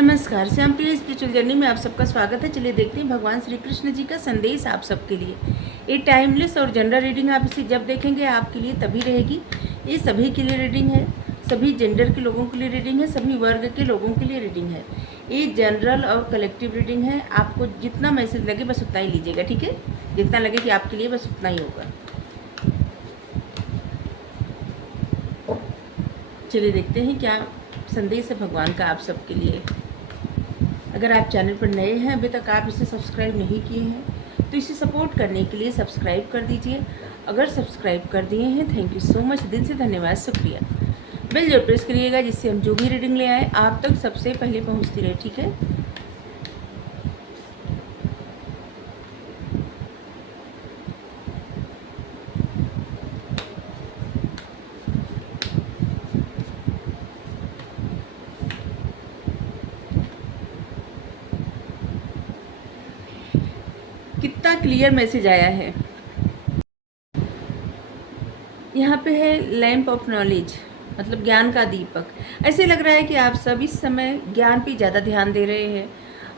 नमस्कार, श्याम प्रिय spiritual journey में आप सबका स्वागत है। चलिए देखते हैं भगवान श्री कृष्ण जी का संदेश आप सबके लिए। ये टाइमलेस और जनरल रीडिंग आप इसे जब देखेंगे आपके लिए तभी रहेगी। ये सभी के लिए रीडिंग है, सभी जेंडर के लोगों के लिए रीडिंग है, सभी वर्ग के लोगों के लिए रीडिंग है। ये जनरल और कलेक्टिव रीडिंग है। आपको जितना मैसेज लगे बस उतना ही लीजिएगा, ठीक है। जितना लगे कि आपके लिए बस उतना ही होगा। चलिए देखते हैं क्या संदेश है भगवान का आप सबके लिए। अगर आप चैनल पर नए हैं, अभी तक आप इसे सब्सक्राइब नहीं किए हैं तो इसे सपोर्ट करने के लिए सब्सक्राइब कर दीजिए। अगर सब्सक्राइब कर दिए हैं, थैंक यू सो मच, दिल से धन्यवाद, शुक्रिया। बेल जरूर प्रेस करिएगा जिससे हम जो भी रीडिंग ले आए आप तक सबसे पहले पहुंचती रहे, ठीक है। कितना क्लियर मैसेज आया है। यहाँ पे है लैंप ऑफ नॉलेज, मतलब ज्ञान का दीपक। ऐसे लग रहा है कि आप सब इस समय ज्ञान पे ज़्यादा ध्यान दे रहे हैं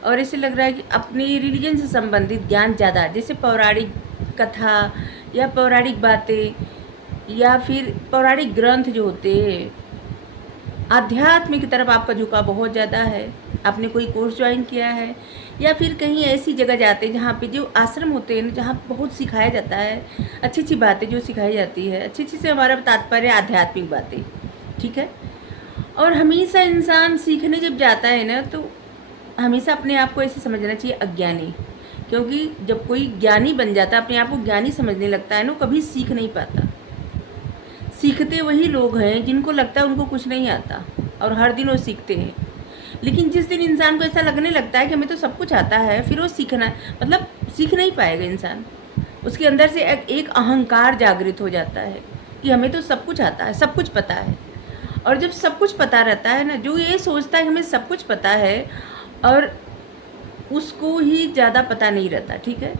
और ऐसे लग रहा है कि अपनी रिलीजन से संबंधित ज्ञान ज़्यादा, जैसे पौराणिक कथा या पौराणिक बातें या फिर पौराणिक ग्रंथ जो होते हैं, आध्यात्म की तरफ आपका झुकाव बहुत ज़्यादा है। आपने कोई कोर्स ज्वाइन किया है या फिर कहीं ऐसी जगह जाते हैं जहाँ पे जो आश्रम होते हैं, जहाँ बहुत सिखाया जाता है, अच्छी अच्छी बातें जो सिखाई जाती है। अच्छी अच्छी से हमारा तात्पर्य आध्यात्मिक बातें, ठीक है। और हमेशा इंसान सीखने जब जाता है ना, तो हमेशा अपने आप को ऐसे समझना चाहिए अज्ञानी, क्योंकि जब कोई ज्ञानी बन जाता है, अपने आप को ज्ञानी समझने लगता है ना, कभी सीख नहीं पाता। सीखते वही लोग हैं जिनको लगता है उनको कुछ नहीं आता और हर दिन वो सीखते हैं। लेकिन जिस दिन इंसान को ऐसा लगने लगता है कि हमें तो सब कुछ आता है, फिर वो सीखना मतलब सीख नहीं पाएगा इंसान। उसके अंदर से एक अहंकार जागृत हो जाता है कि हमें तो सब कुछ आता है, सब कुछ पता है। और जब सब कुछ पता रहता है ना, जो ये सोचता है कि हमें सब कुछ पता है, और उसको ही ज़्यादा पता नहीं रहता, ठीक है।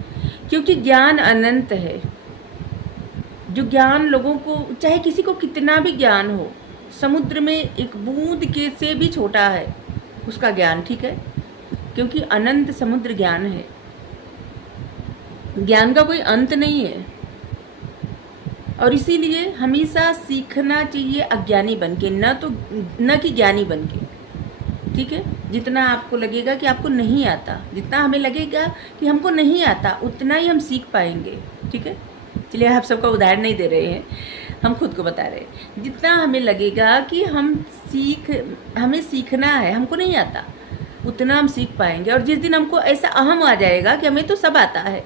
क्योंकि ज्ञान अनंत है। जो ज्ञान लोगों को, चाहे किसी को कितना भी ज्ञान हो, समुद्र में एक बूंद के से भी छोटा है उसका ज्ञान, ठीक है। क्योंकि अनंत समुद्र ज्ञान है। ज्ञान का कोई अंत नहीं है। और इसीलिए हमेशा सीखना चाहिए अज्ञानी बन के, न कि ज्ञानी बन के, ठीक है। जितना आपको लगेगा कि आपको नहीं आता, जितना हमें लगेगा कि हमको नहीं आता, उतना ही हम सीख पाएंगे, ठीक है। चलिए, आप सबका उदाहरण नहीं दे रहे हैं, हम खुद को बता रहे हैं। जितना हमें लगेगा कि हमें सीखना है, हमको नहीं आता, उतना हम सीख पाएंगे। और जिस दिन हमको ऐसा अहम आ जाएगा कि हमें तो सब आता है,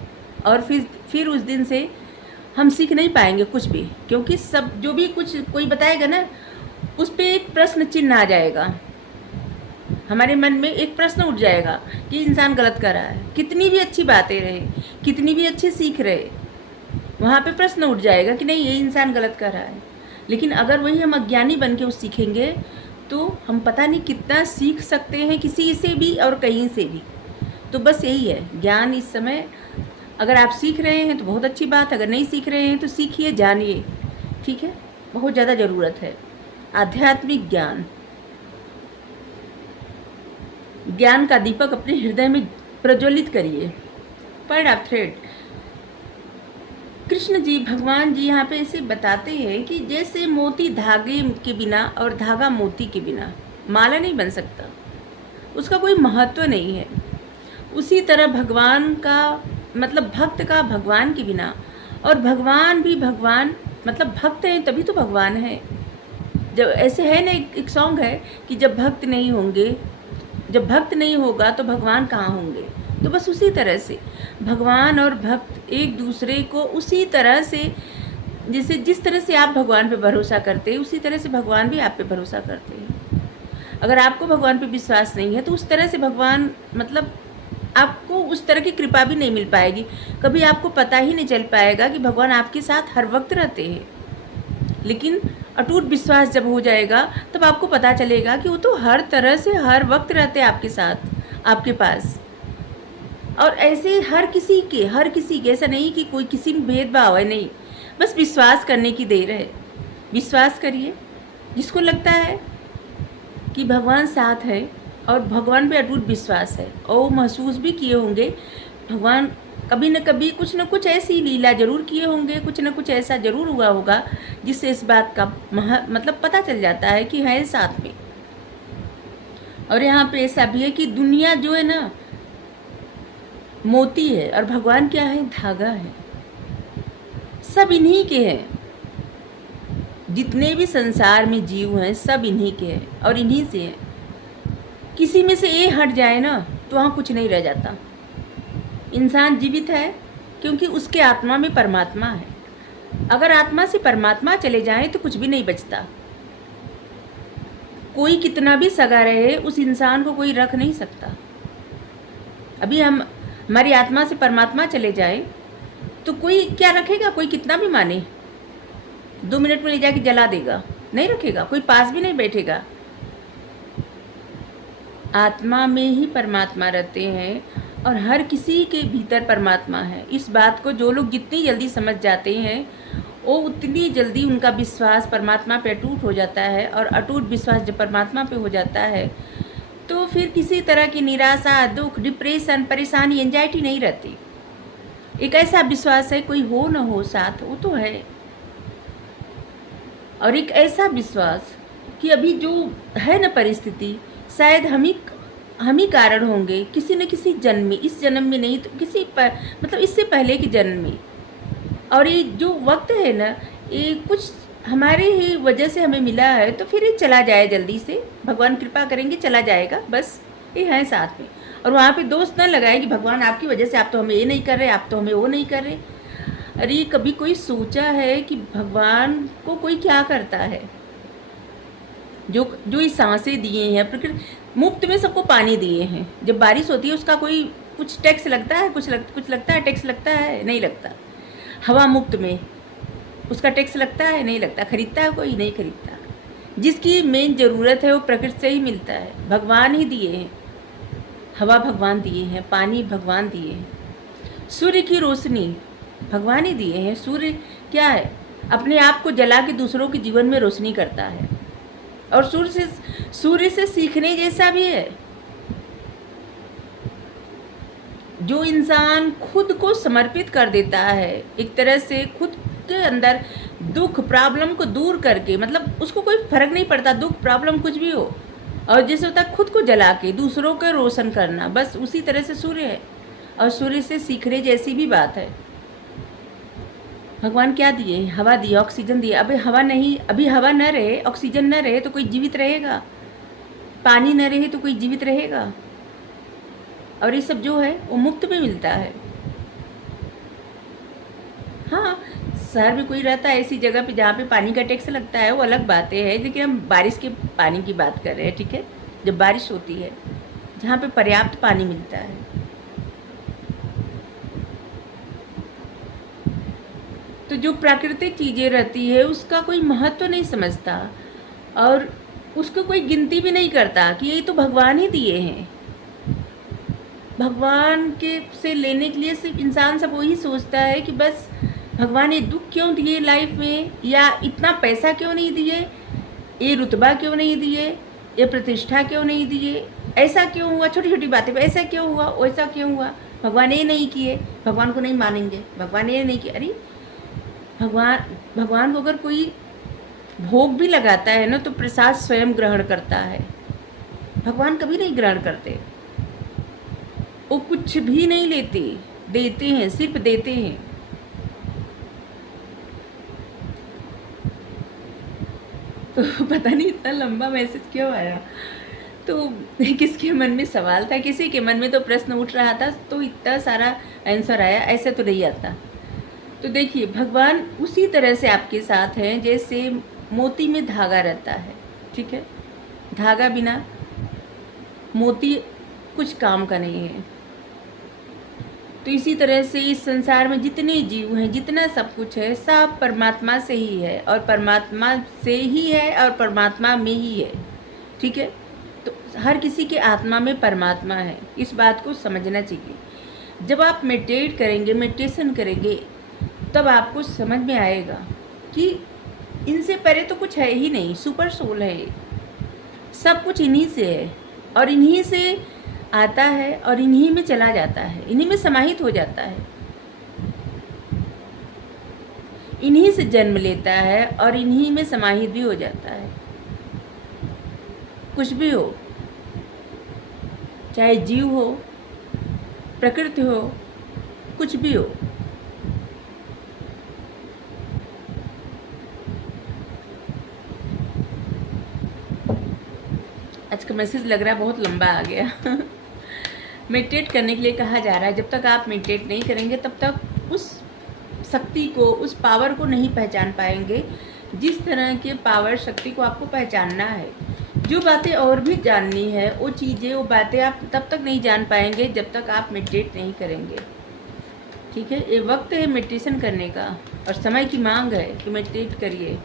और फिर उस दिन से हम सीख नहीं पाएंगे कुछ भी, क्योंकि सब जो भी कुछ कोई बताएगा ना, उस पर एक प्रश्न चिन्ह आ जाएगा। हमारे मन में एक प्रश्न उठ जाएगा कि इंसान गलत कर रहा है। कितनी भी अच्छी बातें रहे, कितनी भी अच्छी सीख रहे, वहाँ पे प्रश्न उठ जाएगा कि नहीं, ये इंसान गलत कर रहा है। लेकिन अगर वही हम अज्ञानी बन के उस सीखेंगे तो हम पता नहीं कितना सीख सकते हैं, किसी से भी और कहीं से भी। तो बस यही है ज्ञान इस समय। अगर आप सीख रहे हैं तो बहुत अच्छी बात, अगर नहीं सीख रहे हैं तो सीखिए, जानिए, ठीक है। बहुत ज़्यादा ज़रूरत है आध्यात्मिक ज्ञान। ज्ञान का दीपक अपने हृदय में प्रज्वलित करिए। Pearl of thread. Krishna ji, भगवान जी यहाँ पे ऐसे बताते हैं कि जैसे मोती धागे के बिना और धागा मोती के बिना माला नहीं बन सकता, उसका कोई महत्व नहीं है, उसी तरह भगवान का मतलब भक्त का भगवान के बिना, और भगवान भी भगवान मतलब भक्त हैं तभी तो भगवान है। जब ऐसे है ना, एक सॉन्ग है कि जब भक्त नहीं होंगे, जब भक्त नहीं होगा तो भगवान कहाँ होंगे। तो बस उसी तरह से भगवान और भक्त एक दूसरे को उसी तरह से, जैसे जिस तरह से आप भगवान पे भरोसा करते हैं, उसी तरह से भगवान भी आप पे भरोसा करते हैं। अगर आपको भगवान पे विश्वास नहीं है तो उस तरह से भगवान मतलब आपको उस तरह की कृपा भी नहीं मिल पाएगी। कभी आपको पता ही नहीं चल पाएगा कि भगवान आपके साथ हर वक्त रहते हैं। लेकिन अटूट विश्वास जब हो जाएगा तब आपको पता चलेगा कि वो तो हर तरह से हर वक्त रहते हैं आपके साथ, आपके पास। और ऐसे हर किसी के ऐसा नहीं कि कोई किसी में भेदभाव है, नहीं, बस विश्वास करने की देर है। विश्वास करिए। जिसको लगता है कि भगवान साथ है और भगवान पे अटूट विश्वास है। और वो महसूस भी किए होंगे, भगवान कभी न कभी कुछ न कुछ ऐसी लीला ज़रूर किए होंगे, कुछ न कुछ ऐसा ज़रूर हुआ होगा जिससे इस बात का मतलब पता चल जाता है कि है साथ में। और यहाँ पे ऐसा भी है कि दुनिया जो है ना मोती है और भगवान क्या है, धागा है। सब इन्हीं के हैं, जितने भी संसार में जीव हैं सब इन्हीं के हैं और इन्हीं से हैं। किसी में से ये हट जाए ना तो वहाँ कुछ नहीं रह जाता। इंसान जीवित है क्योंकि उसके आत्मा में परमात्मा है। अगर आत्मा से परमात्मा चले जाएं तो कुछ भी नहीं बचता। कोई कितना भी सगा रहे उस इंसान को कोई रख नहीं सकता। अभी हमारी आत्मा से परमात्मा चले जाए तो कोई क्या रखेगा, कोई कितना भी माने 2 मिनट में ले जाके जला देगा, नहीं रखेगा, कोई पास भी नहीं बैठेगा। आत्मा में ही परमात्मा रहते हैं और हर किसी के भीतर परमात्मा है। इस बात को जो लोग जितनी जल्दी समझ जाते हैं वो उतनी जल्दी उनका विश्वास परमात्मा पे अटूट हो जाता है। और अटूट विश्वास जब परमात्मा पे हो जाता है तो फिर किसी तरह की निराशा, दुख, डिप्रेशन, परेशानी, एंजाइटी नहीं रहती। एक ऐसा विश्वास है कोई हो न हो साथ, वो तो है। और एक ऐसा विश्वास कि अभी जो है न परिस्थिति, शायद हम ही कारण होंगे किसी न किसी जन्म में, इस जन्म में नहीं तो किसी पर मतलब इससे पहले के जन्म में। और ये जो वक्त है ना, ये कुछ हमारे ही वजह से हमें मिला है, तो फिर ये चला जाए जल्दी से, भगवान कृपा करेंगे चला जाएगा, बस ये है साथ में। और वहाँ पे दोष न लगाए कि भगवान आपकी वजह से आप तो हमें ये नहीं कर रहे, आप तो हमें वो नहीं कर रहे। अरे कभी कोई सोचा है कि भगवान को कोई क्या करता है? जो ये सांसें दिए हैं, प्रकृति मुफ्त में सबको पानी दिए हैं। जब बारिश होती है उसका कोई कुछ टैक्स लगता है, कुछ लगता है, टैक्स लगता है, नहीं लगता। हवा मुफ्त में, उसका टैक्स लगता है, नहीं लगता। खरीदता है कोई, नहीं खरीदता। जिसकी मेन ज़रूरत है वो प्रकृति से ही मिलता है, भगवान ही दिए हैं। हवा भगवान दिए हैं, पानी भगवान दिए हैं, सूर्य की रोशनी भगवान ही दिए हैं। सूर्य क्या है, अपने आप को जला के दूसरों के जीवन में रोशनी करता है। और सूर्य से सीखने जैसा भी है। जो इंसान खुद को समर्पित कर देता है, एक तरह से खुद के अंदर दुख प्रॉब्लम को दूर करके, मतलब उसको कोई फर्क नहीं पड़ता दुख प्रॉब्लम कुछ भी हो, और जैसे होता है खुद को जला के दूसरों का रोशन करना, बस उसी तरह से सूर्य है। और सूर्य से सीखने जैसी भी बात है। भगवान क्या दिए? हवा दिए, ऑक्सीजन दिए। अभी हवा नहीं, अभी हवा न रहे, ऑक्सीजन न रहे तो कोई जीवित रहेगा? पानी न रहे तो कोई जीवित रहेगा? और ये सब जो है वो मुफ्त में मिलता है। हाँ, शहर में कोई रहता है ऐसी जगह पे जहाँ पे पानी का टैक्स लगता है, वो अलग बातें है। लेकिन हम बारिश के पानी की बात कर रहे हैं, ठीक है? जब बारिश होती है, जहाँ पे पर्याप्त पानी मिलता है। तो जो प्राकृतिक चीज़ें रहती है उसका कोई महत्व नहीं समझता और उसको कोई गिनती भी नहीं करता कि ये तो भगवान ही दिए हैं। भगवान के से लेने के लिए सिर्फ इंसान सब वही सोचता है कि बस भगवान ये दुख क्यों दिए लाइफ में, या इतना पैसा क्यों नहीं दिए, ये रुतबा क्यों नहीं दिए, ये प्रतिष्ठा क्यों नहीं दिए, ऐसा क्यों हुआ, छोटी छोटी बातें पर ऐसा क्यों हुआ, वैसा क्यों हुआ, भगवान ये नहीं किए, भगवान को नहीं मानेंगे, भगवान ये नहीं किए। अरे भगवान को अगर कोई भोग भी लगाता है ना तो प्रसाद स्वयं ग्रहण करता है, भगवान कभी नहीं ग्रहण करते। वो कुछ भी नहीं लेते, देते हैं, सिर्फ देते हैं। तो पता नहीं इतना लंबा मैसेज क्यों आया, तो किसके मन में सवाल था, किसी के मन में तो प्रश्न उठ रहा था, तो इतना सारा आंसर आया, ऐसे तो नहीं आता। तो देखिए भगवान उसी तरह से आपके साथ हैं जैसे मोती में धागा रहता है, ठीक है? धागा बिना मोती कुछ काम का नहीं है। तो इसी तरह से इस संसार में जितने जीव हैं, जितना सब कुछ है, सब परमात्मा से ही है और परमात्मा से ही है और परमात्मा में ही है, ठीक है? तो हर किसी के आत्मा में परमात्मा है, इस बात को समझना चाहिए। जब आप मेडिटेशन करेंगे तब आपको समझ में आएगा कि इनसे परे तो कुछ है ही नहीं, सुपर सोल है, सब कुछ इन्हीं से है। और इन्हीं से आता है और इन्हीं में चला जाता है, इन्हीं में समाहित हो जाता है, इन्हीं से जन्म लेता है और इन्हीं में समाहित भी हो जाता है। कुछ भी हो, चाहे जीव हो, प्रकृति हो, कुछ भी हो। आज का मैसेज लग रहा है बहुत लंबा आ गया। मेडिटेट करने के लिए कहा जा रहा है। जब तक आप मेडिटेट नहीं करेंगे तब तक उस शक्ति को, उस पावर को नहीं पहचान पाएंगे जिस तरह के पावर शक्ति को आपको पहचानना है। जो बातें और भी जाननी है, वो चीज़ें, वो बातें आप तब तक नहीं जान पाएंगे जब तक आप मेडिटेट नहीं करेंगे। ठीक है, ये वक्त है मेडिटेशन करने का और समय की मांग है कि मेडिटेट करिए।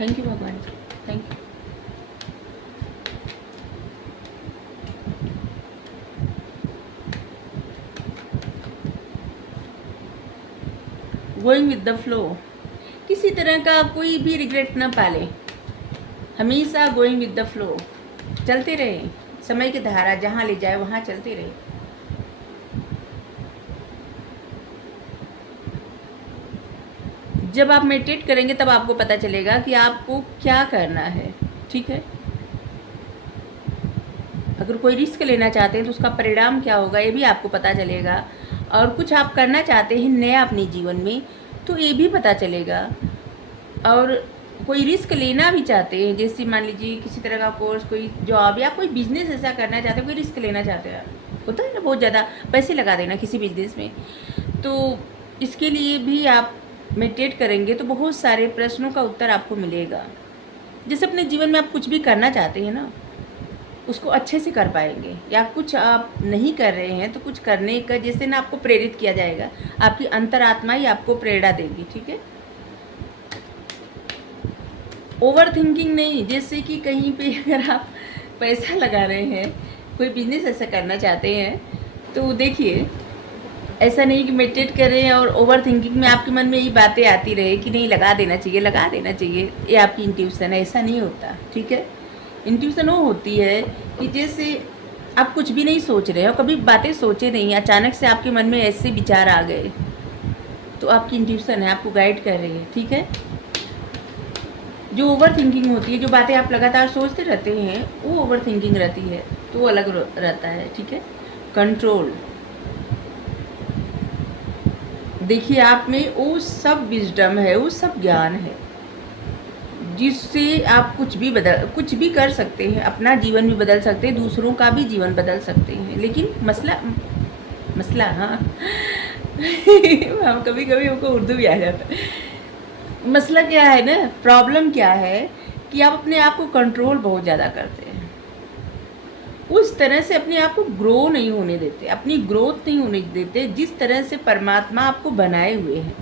थैंक यू भगवान जी, thank you. Going with the flow, किसी तरह का कोई भी रिग्रेट ना पाले, हमेशा गोइंग विद द फ्लो, चलते रहे। समय की धारा जहाँ ले जाए वहाँ चलते रहे। जब आप मेडिटेट करेंगे तब आपको पता चलेगा कि आपको क्या करना है। ठीक है, अगर कोई रिस्क लेना चाहते हैं तो उसका परिणाम क्या होगा ये भी आपको पता चलेगा। और कुछ आप करना चाहते हैं नया अपने जीवन में तो ये भी पता चलेगा। और कोई रिस्क लेना भी चाहते हैं, जैसे मान लीजिए किसी तरह का कोर्स, कोई जॉब या कोई बिजनेस ऐसा करना चाहते हैं, कोई रिस्क लेना चाहते हैं, होता है ना, बहुत ज़्यादा पैसे लगा देना किसी बिजनेस में, तो इसके लिए भी आप मेडिटेट करेंगे तो बहुत सारे प्रश्नों का उत्तर आपको मिलेगा। जैसे अपने जीवन में आप कुछ भी करना चाहते हैं ना, उसको अच्छे से कर पाएंगे। या कुछ आप नहीं कर रहे हैं तो कुछ करने का जैसे ना आपको प्रेरित किया जाएगा, आपकी अंतरात्मा ही आपको प्रेरणा देगी। ठीक है, ओवर थिंकिंग नहीं। जैसे कि कहीं पे अगर आप पैसा लगा रहे हैं, कोई बिजनेस ऐसा करना चाहते हैं, तो देखिए ऐसा नहीं कि मेडिटेट कर रहे हैं और ओवर थिंकिंग में आपके मन में यही बातें आती रहे कि नहीं लगा देना चाहिए, लगा देना चाहिए, ये आपकी इंट्यूशन है। ऐसा नहीं होता। ठीक है, इंट्यूशन वो होती है कि जैसे आप कुछ भी नहीं सोच रहे हो, कभी बातें सोचे नहीं, अचानक से आपके मन में ऐसे विचार आ गए, तो आपकी इंट्यूशन है, आपको गाइड कर रही है। ठीक है, जो ओवर थिंकिंग होती है, जो बातें आप लगातार सोचते रहते हैं, वो ओवर थिंकिंग रहती है, तो वो अलग रहता है। ठीक है, कंट्रोल, देखिए आप में वो सब विजडम है, वो सब ज्ञान है जिससे आप कुछ भी कर सकते हैं, अपना जीवन भी बदल सकते हैं, दूसरों का भी जीवन बदल सकते हैं। लेकिन मसला हाँ हम कभी कभी हमको उर्दू भी आ जाता है। मसला क्या है ना, प्रॉब्लम क्या है कि आप अपने आप को कंट्रोल बहुत ज़्यादा करते हैं, उस तरह से अपने आप को ग्रो नहीं होने देते, अपनी ग्रोथ नहीं होने देते जिस तरह से परमात्मा आपको बनाए हुए हैं,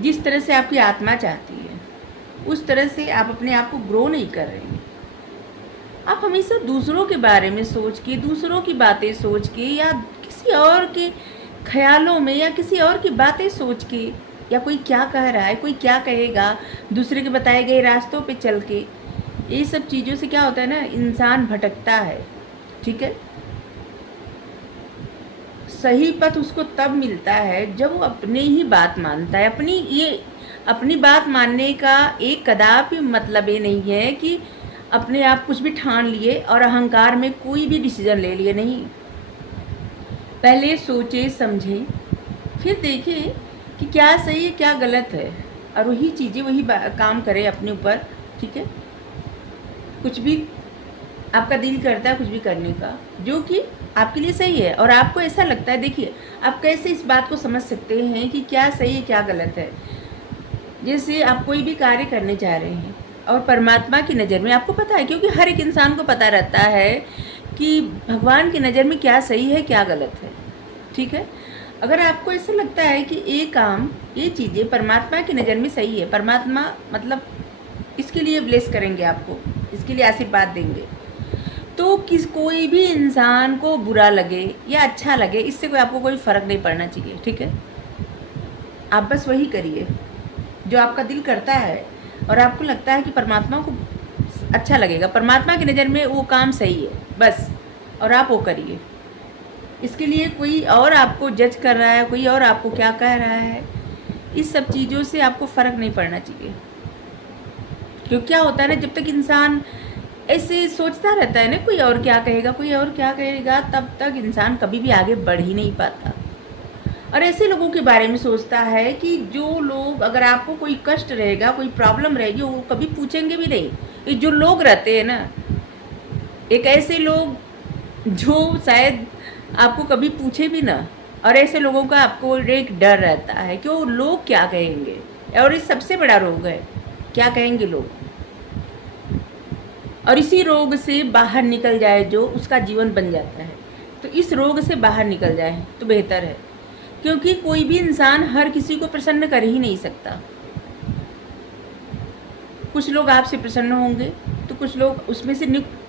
जिस तरह से आपकी आत्मा चाहती है, उस तरह से आप अपने आप को ग्रो नहीं कर रहे हैं। आप हमेशा दूसरों के बारे में सोच के, दूसरों की बातें सोच के, या किसी और के ख्यालों में, या किसी और की बातें सोच के, या कोई क्या कह रहा है, कोई क्या कहेगा, दूसरे के बताए गए रास्तों पे चल के, ये सब चीज़ों से क्या होता है ना, इंसान भटकता है। ठीक है, सही पथ उसको तब मिलता है जब वो अपनी ही बात मानता है। अपनी बात मानने का एक कदापि मतलब ये नहीं है कि अपने आप कुछ भी ठान लिए और अहंकार में कोई भी डिसीजन ले लिए, नहीं। पहले सोचे समझे, फिर देखे कि क्या सही है क्या गलत है, और वही चीज़ें वही काम करें अपने ऊपर। ठीक है, कुछ भी आपका दिल करता है कुछ भी करने का जो कि आपके लिए सही है और आपको ऐसा लगता है। देखिए आप कैसे इस बात को समझ सकते हैं कि क्या सही है क्या गलत है। जैसे आप कोई भी कार्य करने जा रहे हैं और परमात्मा की नज़र में आपको पता है, क्योंकि हर एक इंसान को पता रहता है कि भगवान की नज़र में क्या सही है क्या गलत है। ठीक है, अगर आपको ऐसा लगता है कि ये काम, ये चीज़ें परमात्मा की नज़र में सही है, परमात्मा मतलब इसके लिए ब्लेस करेंगे आपको, इसके लिए आशीर्वाद देंगे, तो कोई भी इंसान को बुरा लगे या अच्छा लगे, इससे आपको कोई फ़र्क नहीं पड़ना चाहिए। ठीक है, आप बस वही करिए जो आपका दिल करता है। और आपको लगता है कि परमात्मा को अच्छा लगेगा, परमात्मा की नज़र में वो काम सही है बस, और आप वो करिए। इसके लिए कोई और आपको जज कर रहा है, कोई और आपको क्या कह रहा है, इस सब चीज़ों से आपको फ़र्क नहीं पड़ना चाहिए। क्योंकि क्या होता है ना, जब तक इंसान ऐसे सोचता रहता है ना कोई और क्या कहेगा, कोई और क्या कहेगा, तब तक इंसान कभी भी आगे बढ़ ही नहीं पाता। और ऐसे लोगों के बारे में सोचता है कि जो लोग, अगर आपको कोई कष्ट रहेगा, कोई प्रॉब्लम रहेगी, वो कभी पूछेंगे भी नहीं। ये जो लोग रहते हैं ना, एक ऐसे लोग जो शायद आपको कभी पूछे भी ना, और ऐसे लोगों का आपको एक डर रहता है कि वो लोग क्या कहेंगे। और ये सबसे बड़ा रोग है, क्या कहेंगे लोग। और इसी रोग से बाहर निकल जाए जो, उसका जीवन बन जाता है। तो इस रोग से बाहर निकल जाए तो बेहतर है, क्योंकि कोई भी इंसान हर किसी को प्रसन्न कर ही नहीं सकता। कुछ लोग आपसे प्रसन्न होंगे तो कुछ लोग उसमें से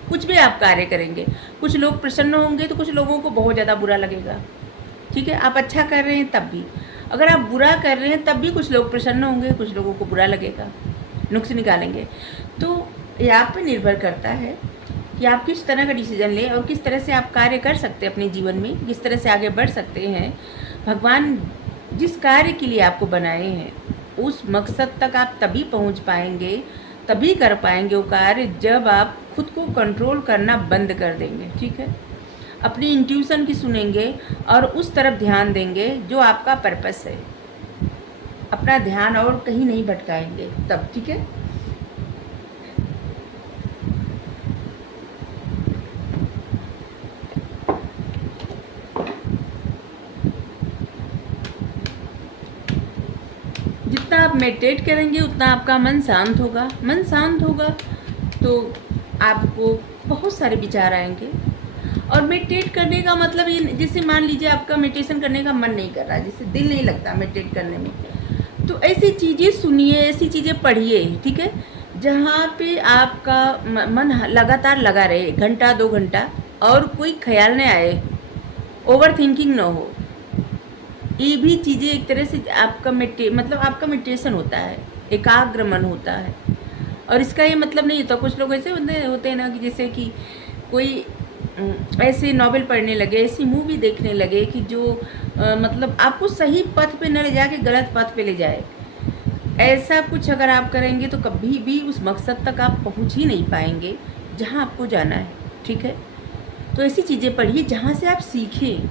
कुछ भी आप कार्य करेंगे, कुछ लोग प्रसन्न होंगे तो कुछ लोगों को बहुत ज़्यादा बुरा लगेगा। ठीक है, आप अच्छा कर रहे हैं तब भी, अगर आप बुरा कर रहे हैं तब भी कुछ लोग प्रसन्न होंगे, कुछ लोगों को बुरा लगेगा, नुक्स निकालेंगे। तो ये आप पे निर्भर करता है कि आप किस तरह का डिसीजन लें और किस तरह से आप कार्य कर सकते हैं अपने जीवन में, किस तरह से आगे बढ़ सकते हैं। भगवान जिस कार्य के लिए आपको बनाए हैं, उस मकसद तक आप तभी पहुंच पाएंगे, तभी कर पाएंगे वो कार्य, जब आप खुद को कंट्रोल करना बंद कर देंगे। ठीक है, अपनी इंट्यूशन की सुनेंगे और उस तरफ ध्यान देंगे जो आपका पर्पस है, अपना ध्यान और कहीं नहीं भटकाएंगे तब। ठीक है, जितना आप मेडिटेट करेंगे उतना आपका मन शांत होगा। मन शांत होगा तो आपको बहुत सारे विचार आएंगे। और मेडिटेट करने का मतलब ये, जैसे मान लीजिए आपका मेडिटेशन करने का मन नहीं कर रहा, जैसे दिल नहीं लगता मेडिटेट करने में, तो ऐसी चीज़ें सुनिए, ऐसी चीज़ें पढ़िए। ठीक है, जहाँ पे आपका मन लगातार लगा रहे, घंटा 2 घंटा, और कोई ख्याल नहीं आए, ओवर थिंकिंग ना हो। ये भी चीज़ें एक तरह से आपका मतलब आपका मेडिटेशन होता है, एकाग्र मन होता है। और इसका ये मतलब नहीं होता, कुछ लोग ऐसे होते हैं ना कि जैसे कि कोई ऐसे नॉवेल पढ़ने लगे, ऐसी मूवी देखने लगे कि जो मतलब आपको सही पथ पे न ले जाके गलत पथ पे ले जाए। ऐसा कुछ अगर आप करेंगे तो कभी भी उस मकसद तक आप पहुंच ही नहीं पाएंगे जहां आपको जाना है। ठीक है, तो ऐसी चीज़ें पढ़िए जहाँ से आप सीखें,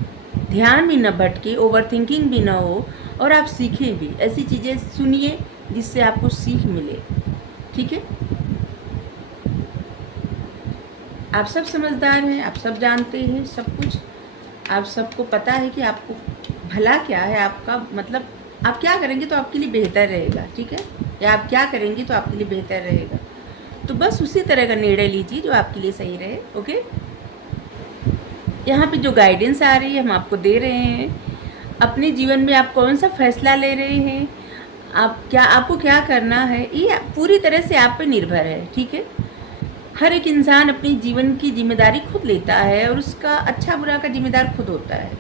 ध्यान भी न भटके, ओवर थिंकिंग भी ना हो, और आप सीखें भी। ऐसी चीज़ें सुनिए जिससे आपको सीख मिले। ठीक है, आप सब समझदार हैं, आप सब जानते हैं सब कुछ, आप सबको पता है कि आपको भला क्या है, आपका मतलब आप क्या करेंगे तो आपके लिए बेहतर रहेगा। ठीक है, या आप क्या करेंगे तो आपके लिए बेहतर रहेगा। तो बस उसी तरह का निर्णय लीजिए जो आपके लिए सही रहे। ओके, यहाँ पे जो गाइडेंस आ रही है हम आपको दे रहे हैं। अपने जीवन में आप कौन सा फैसला ले रहे हैं, आपको क्या करना है, ये पूरी तरह से आप पे निर्भर है। ठीक है, हर एक इंसान अपनी जीवन की जिम्मेदारी खुद लेता है और उसका अच्छा बुरा का जिम्मेदार खुद होता है।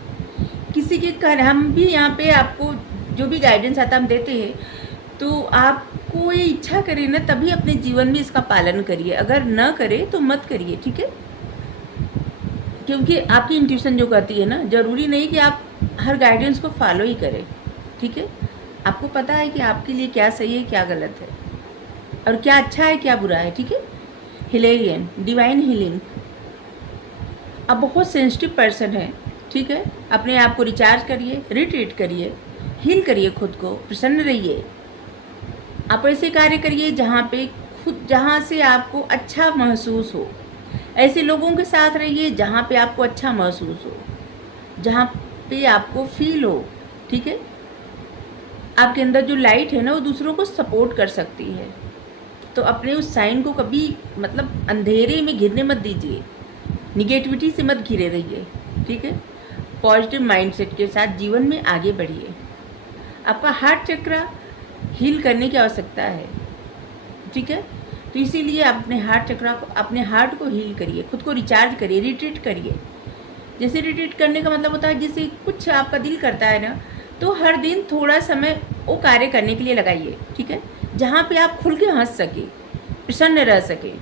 किसी के कर हम भी यहाँ पे आपको जो भी गाइडेंस आता हम देते हैं, तो आपको ये इच्छा करें ना तभी अपने जीवन में इसका पालन करिए, अगर न करे तो मत करिए। ठीक है, क्योंकि आपकी इंट्यूशन जो कहती है ना, ज़रूरी नहीं कि आप हर गाइडेंस को फॉलो ही करें। ठीक है, आपको पता है कि आपके लिए क्या सही है, क्या गलत है, और क्या अच्छा है, क्या बुरा है। ठीक है, हिलेरियन डिवाइन हीलिंग, आप बहुत सेंसिटिव पर्सन हैं। ठीक है, अपने आप को रिचार्ज करिए, रिट्रीट करिए, हील करिए, खुद को प्रसन्न रहिए। आप ऐसे कार्य करिए जहाँ से आपको अच्छा महसूस हो। ऐसे लोगों के साथ रहिए जहाँ पे आपको अच्छा महसूस हो, जहाँ पे आपको फील हो। ठीक है, आपके अंदर जो लाइट है ना वो दूसरों को सपोर्ट कर सकती है। तो अपने उस साइन को कभी मतलब अंधेरे में घिरने मत दीजिए, निगेटिविटी से मत घिरे रहिए। ठीक है, पॉजिटिव माइंडसेट के साथ जीवन में आगे बढ़िए। आपका हार्ट चक्र हील करने की आवश्यकता है। ठीक है, तो इसीलिए अपने अपने हार्ट को हील करिए, खुद को रिचार्ज करिए, रिट्रीट करिए। जैसे रिट्रीट करने का मतलब होता है, जैसे कुछ आपका दिल करता है ना, तो हर दिन थोड़ा समय वो कार्य करने के लिए लगाइए। ठीक है, जहाँ पे आप खुल के हंस सके, प्रसन्न रह सके।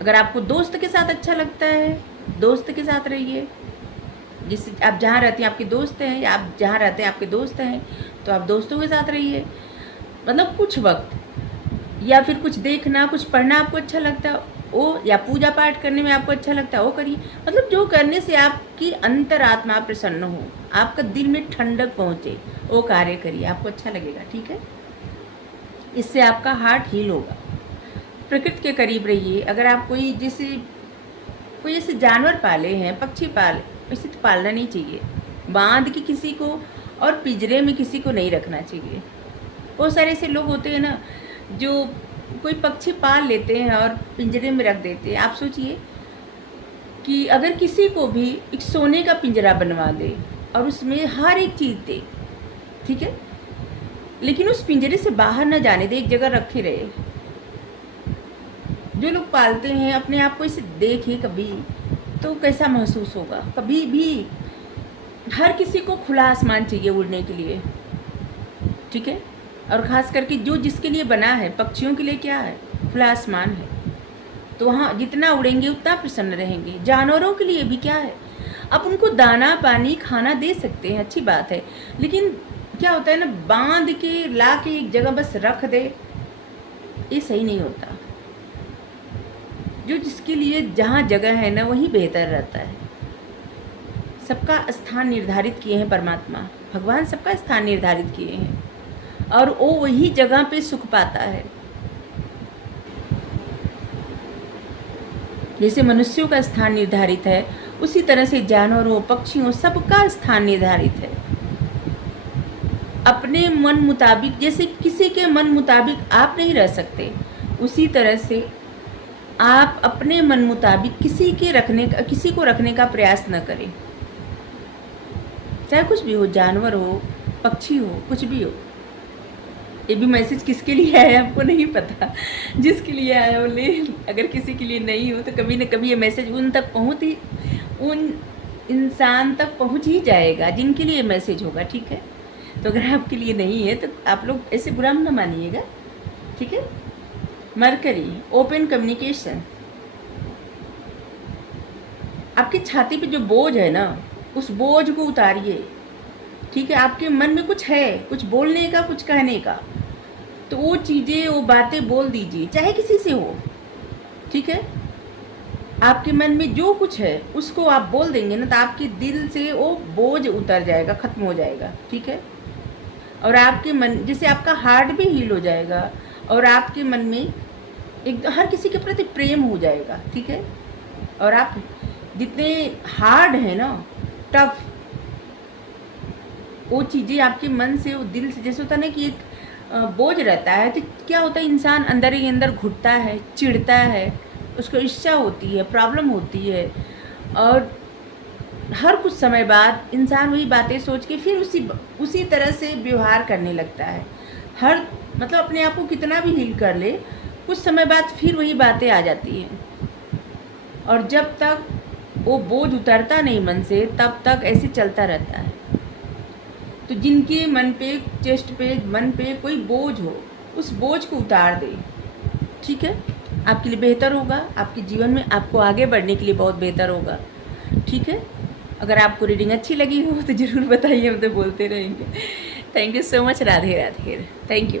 अगर आपको दोस्त के साथ अच्छा लगता है, दोस्त के साथ रहिए। जिस आप जहाँ रहती हैं आपके दोस्त हैं, या आप जहाँ रहते हैं आपके दोस्त हैं, तो आप दोस्तों के साथ रहिए। मतलब कुछ वक्त, या फिर कुछ देखना, कुछ पढ़ना आपको अच्छा लगता है वो, या पूजा पाठ करने में आपको अच्छा लगता है वो करिए। मतलब जो करने से आपकी अंतरात्मा प्रसन्न हो, आपका दिल में ठंडक पहुँचे, वो कार्य करिए, आपको अच्छा लगेगा। ठीक है, इससे आपका हार्ट हील होगा। प्रकृति के करीब रहिए। अगर आप कोई ऐसे जानवर पाले हैं, पक्षी पाले, वैसे तो पालना नहीं चाहिए। बांध के किसी को और पिंजरे में किसी को नहीं रखना चाहिए। बहुत सारे ऐसे लोग होते हैं ना, जो कोई पक्षी पाल लेते हैं और पिंजरे में रख देते हैं। आप सोचिए कि अगर किसी को भी एक सोने का पिंजरा बनवा दे और उसमें हर एक चीज़ दे, ठीक है, लेकिन उस पिंजरे से बाहर न जाने दे, एक जगह रखे रहे। जो लोग पालते हैं, अपने आप को इसे देखें कभी तो कैसा महसूस होगा। कभी भी हर किसी को खुला आसमान चाहिए उड़ने के लिए, ठीक है, और ख़ास करके जो जिसके लिए बना है, पक्षियों के लिए क्या है, खुला आसमान है। तो वहाँ जितना उड़ेंगे उतना प्रसन्न रहेंगे। जानवरों के लिए भी क्या है, आप उनको दाना पानी खाना दे सकते हैं, अच्छी बात है, लेकिन क्या होता है ना, बांध के ला के एक जगह बस रख दे, ये सही नहीं होता। जो जिसके लिए जहाँ जगह है ना, वही बेहतर रहता है। सबका स्थान निर्धारित किए हैं परमात्मा, भगवान सबका स्थान निर्धारित किए हैं, और वो वही जगह पे सुख पाता है। जैसे मनुष्यों का स्थान निर्धारित है, उसी तरह से जानवरों, पक्षियों, सबका स्थान निर्धारित है। अपने मन मुताबिक, जैसे किसी के मन मुताबिक आप नहीं रह सकते, उसी तरह से आप अपने मन मुताबिक किसी को रखने का प्रयास न करें। चाहे कुछ भी हो, जानवर हो, पक्षी हो, कुछ भी हो। ये भी मैसेज किसके लिए आया है आपको नहीं पता, जिसके लिए आया हो ले। अगर किसी के लिए नहीं हो तो कभी न कभी ये मैसेज उन इंसान तक पहुंच ही जाएगा जिनके लिए मैसेज होगा। ठीक है, तो अगर आपके लिए नहीं है तो आप लोग ऐसे बुरा न मानिएगा। ठीक है, मरकरी, ओपन कम्युनिकेशन। आपकी छाती पे जो बोझ है ना, उस बोझ को उतारिए। ठीक है, आपके मन में कुछ है, कुछ बोलने का, कुछ कहने का, तो वो चीज़ें, वो बातें बोल दीजिए, चाहे किसी से हो। ठीक है, आपके मन में जो कुछ है उसको आप बोल देंगे ना, तो आपके दिल से वो बोझ उतर जाएगा, ख़त्म हो जाएगा। ठीक है, और आपके मन, जैसे आपका हार्ट भी हील हो जाएगा, और आपके मन में एक हर किसी के प्रति प्रेम हो जाएगा। ठीक है, और आप जितने हार्ड हैं ना, टफ, वो चीज़ें आपके मन से, वो दिल से, जैसे होता है ना कि एक बोझ रहता है, तो क्या होता है, इंसान अंदर ही अंदर घुटता है, चिढ़ता है, उसको ईर्ष्या होती है, प्रॉब्लम होती है, और हर कुछ समय बाद इंसान वही बातें सोच के फिर उसी तरह से व्यवहार करने लगता है। मतलब अपने आप को कितना भी हील कर ले, कुछ समय बाद फिर वही बातें आ जाती हैं, और जब तक वो बोझ उतरता नहीं मन से, तब तक ऐसे चलता रहता है। तो जिनके मन पे, चेस्ट पे, मन पे कोई बोझ हो, उस बोझ को उतार दे। ठीक है, आपके लिए बेहतर होगा, आपके जीवन में आपको आगे बढ़ने के लिए बहुत बेहतर होगा। ठीक है, अगर आपको रीडिंग अच्छी लगी हो तो ज़रूर बताइए, हम तो बोलते रहेंगे। Thank you so much. Radhe Radhe. Thank you.